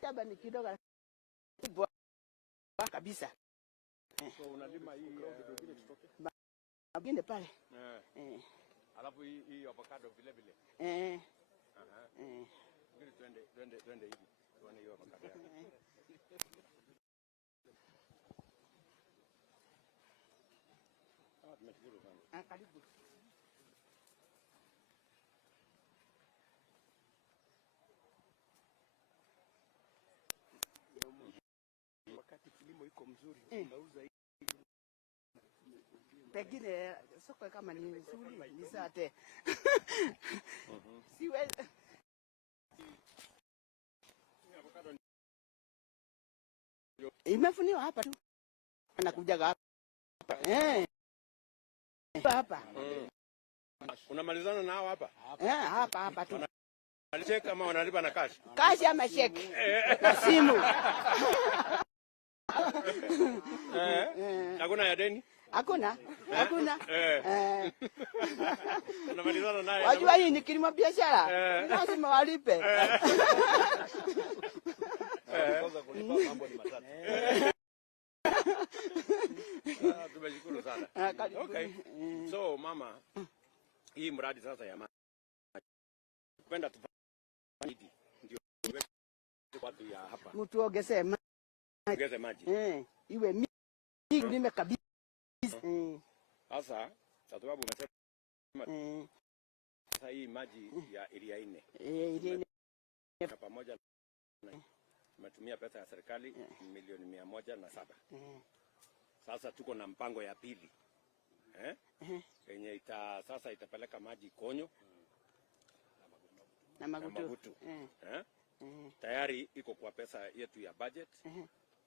Shamba ni kidogo kubwa kabisa. So unalima hii vingine tutoke? Mabinde pale. Alafu hii avocado vile vile. Twende hivi. Tuone hiyo avocado yako. Tumeshukuru sana. Karibu. Wakati kilimo iko mzuri, unauza hii. Pengine soko kama ni nzuri, ni sate. Siwezi. Imefuniwa hapa tu. Anakuja hapa. Hapa. Unamalizana nao hapa? Hapa tu. Wanalipa kama wanalipa na cash? Cash ama cheki? Na simu. Hakuna ya deni? Hakuna. Unamalizana naye. Wajua hii ni kilimo biashara. Lazima walipe. Kwanza kulipa mambo ni matatu. Tumeshukuru sana. Okay. So mama, hii mradi sasa ya maji. Kwenda tufanye ndio watu ya hapa. Mtu ongeze maji. Ongeze maji. Iwe mingi nime kabisa. Sasa sababu umesema sasa hii maji ya area 4. Pamoja na tumetumia pesa ya serikali milioni 107. Sasa tuko na mpango ya pili. Yenye sasa itapeleka maji Konyo na Magutu. Tayari iko kwa pesa yetu ya budget.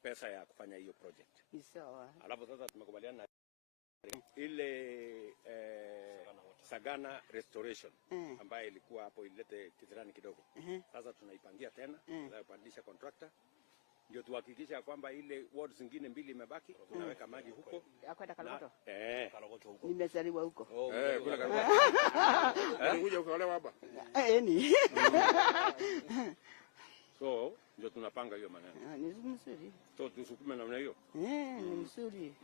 Pesa ya kufanya hiyo project. Sawa. Alafu sasa tumekubaliana ile Sagana restoration ambayo ilikuwa hapo ilete kizirani kidogo. Sasa tunaipangia tena, tunapandisha contractor. Ndio tuhakikisha kwamba ile ward zingine 2 imebaki, tunaweka maji huko. Akwenda Kalogoto. Kalogoto huko. Nimezaliwa huko. Kuna Kalogoto. Unakuja ukaolewa hapa? Ni. So, ndio tunapanga hiyo maneno. Ni mzuri. So tusukume namna hiyo. Ni mzuri.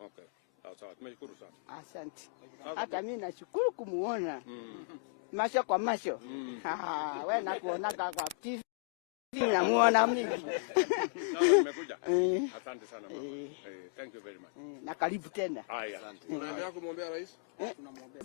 Okay. Sawa, tumeshukuru sana. Asante. Hata mimi nashukuru kumuona. Macho kwa macho. Wewe nakuona kwa TV. Namuona mimi. Sawa, nimekuja. Asante sana mama. Thank you very much. Na karibu tena. Haya, asante. Unaendelea kumwombea rais? Tunamwombea.